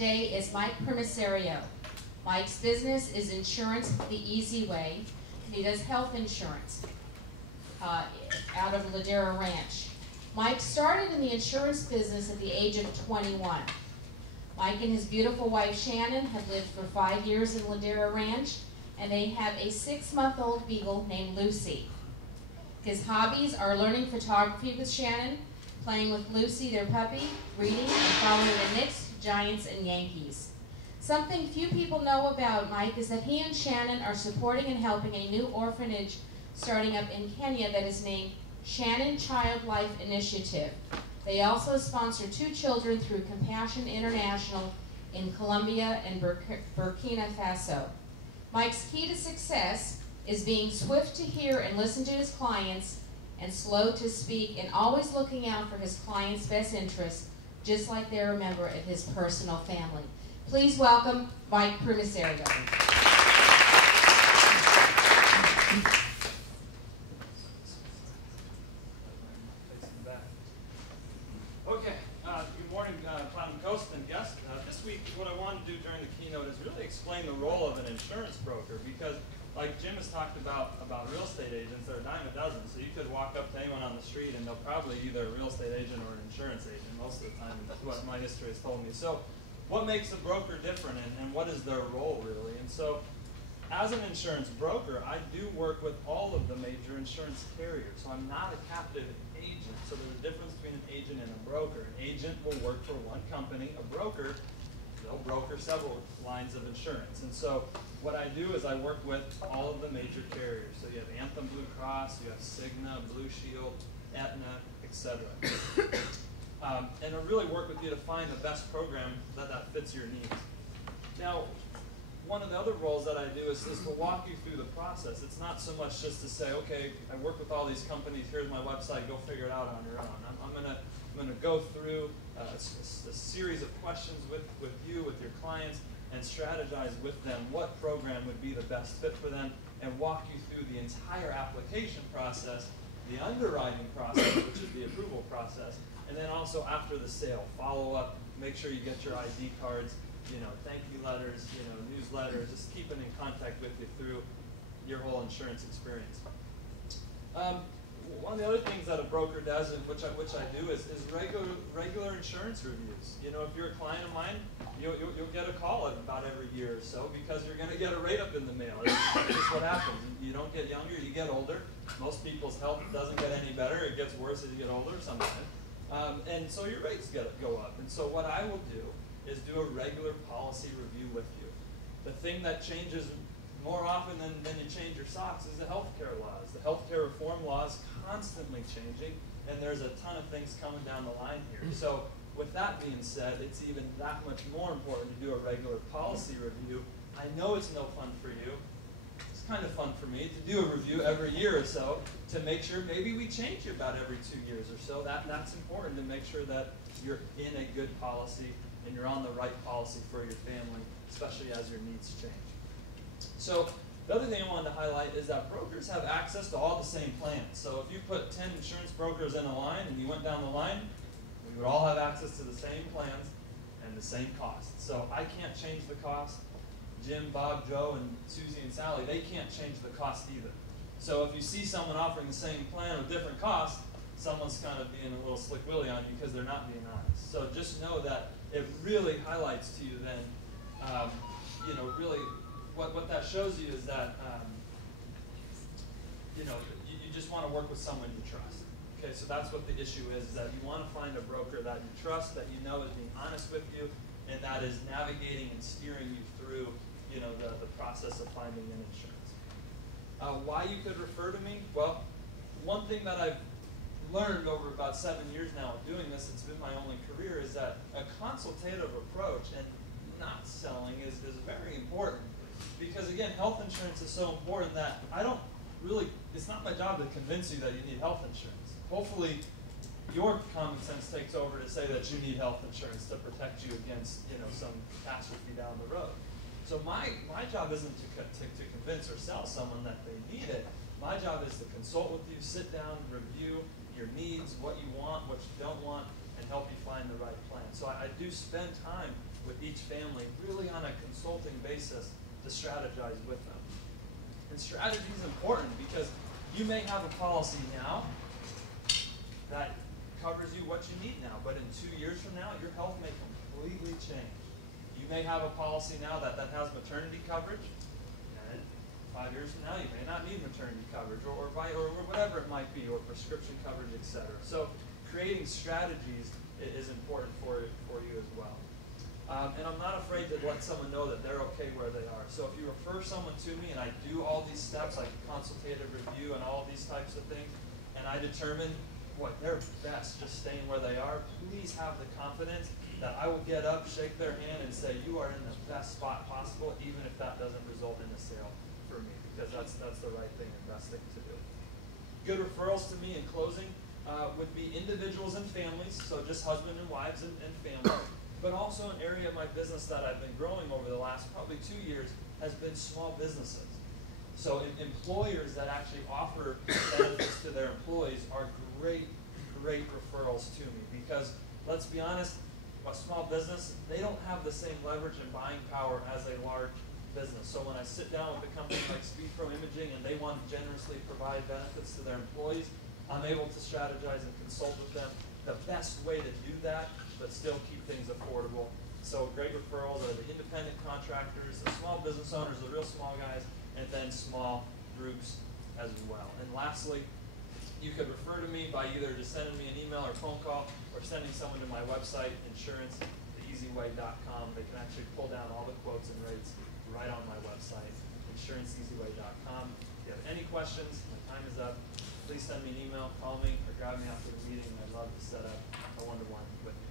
today is Mike Primicerio. Mike's business is Insurance the Easy Way. He does health insurance out of Ladera Ranch. Mike started in the insurance business at the age of 21. Mike and his beautiful wife Shannon have lived for 5 years in Ladera Ranch, and they have a 6-month-old beagle named Lucy. His hobbies are learning photography with Shannon, playing with Lucy, their puppy, reading, and following the Knicks, Giants, and Yankees. Something few people know about Mike is that he and Shannon are supporting and helping a new orphanage starting up in Kenya that is named Shannon Child Life Initiative. They also sponsor 2 children through Compassion International in Colombia and Burkina Faso. Mike's key to success is being swift to hear and listen to his clients and slow to speak and always looking out for his clients' best interests, just like they're a member of his personal family. Please welcome Mike Primicerio. Okay, good morning, Platinum Coast and guests. This week, what I wanted to do during the keynote is really explain the role of an insurance broker, because like Jim has talked about real estate agents, they're a dime a dozen. So you could walk up to anyone on the street and they'll probably either a real estate agent or an insurance agent most of the time. That's what my history has told me. So what makes a broker different, and what is their role really? And so as an insurance broker, I do work with all of the major insurance carriers. So I'm not a captive agent. So there's a difference between an agent and a broker. An agent will work for one company. A broker, they'll broker several lines of insurance. And so what I do is I work with all of the major carriers. So you have Anthem Blue Cross, you have Cigna, Blue Shield, Aetna, etc. And I really work with you to find the best program that fits your needs. Now, one of the other roles that I do is to walk you through the process. It's not so much just to say, okay, I work with all these companies, here's my website, go figure it out on your own. I'm gonna go through a series of questions with you, with your clients, and strategize with them what program would be the best fit for them, and walk you through the entire application process, the underwriting process, which is the approval process, and then also after the sale, follow up, make sure you get your ID cards, thank you letters, newsletters, just keeping in contact with you through your whole insurance experience. One of the other things that a broker does, and which I do, is regular insurance reviews. If you're a client of mine, you'll get a call about every year or so, because you're going to get a rate-up in the mail. It's just what happens. You don't get younger, you get older. Most people's health doesn't get any better. It gets worse as you get older sometimes. And so your rates go up. And so what I will do is do a regular policy review with you. The thing that changes more often than you change your socks is the healthcare laws. The healthcare reform law is constantly changing, and there's a ton of things coming down the line here. So with that being said, it's even that much more important to do a regular policy review. I know it's no fun for you. It's kind of fun for me to do a review every year or so to make sure maybe we change it about every 2 years or so. That's important to make sure that you're in a good policy and you're on the right policy for your family, especially as your needs change. So the other thing I wanted to highlight is that brokers have access to all the same plans. So if you put 10 insurance brokers in a line and you went down the line, we would all have access to the same plans and the same cost. So I can't change the cost. Jim, Bob, Joe, and Susie and Sally, they can't change the cost either. So if you see someone offering the same plan with different costs, someone's kind of being a little slick willy on you because they're not being honest. So just know that it really highlights to you then, really what that shows you is that, you just want to work with someone you trust. Okay, so that's what the issue is that you want to find a broker that you trust, that you know is being honest with you, and that is navigating and steering you through, the process of finding an insurance. Why you could refer to me? Well, one thing that I've learned over about 7 years now of doing this, it's been my only career, is that a consultative approach and not selling is very important. Because again, health insurance is so important that it's not my job to convince you that you need health insurance. Hopefully, your common sense takes over to say that you need health insurance to protect you against, some catastrophe down the road. So my job isn't to convince or sell someone that they need it. My job is to consult with you, sit down, review your needs, what you want, what you don't want, and help you find the right plan. So I do spend time with each family, really on a consulting basis, to strategize with them. And strategy is important because you may have a policy now that covers you what you need now, but in 2 years from now, your health may completely change. You may have a policy now that has maternity coverage, and 5 years from now, you may not need maternity coverage, or whatever it might be, or prescription coverage, etc. So creating strategies is important for you as well. And I'm not afraid to let someone know that they're okay where they are. So if you refer someone to me and I do all these steps, like consultative review and all these types of things, and I determine what they're best, just staying where they are, please have the confidence that I will get up, shake their hand, and say, you are in the best spot possible, even if that doesn't result in a sale for me, because that's the right thing and best thing to do. Good referrals to me in closing would be individuals and families, so just husband and wives and family. But also an area of my business that I've been growing over the last probably 2 years has been small businesses. So employers that actually offer benefits to their employees are great referrals to me, because let's be honest, a small business, they don't have the same leverage and buying power as a large business. So when I sit down with a company like SpeedPro Imaging and they want to generously provide benefits to their employees, I'm able to strategize and consult with them the best way to do that, but still keep things affordable. So great referrals are the independent contractors, the small business owners, the real small guys, and then small groups as well. And lastly, you could refer to me by either just sending me an email or phone call, or sending someone to my website, insurancetheeasyway.com. They can actually pull down all the quotes and rates right on my website, insurancetheeasyway.com. If you have any questions, my time is up. Please send me an email, call me, or grab me after the meeting. I'd love to set up a one-to-one with you.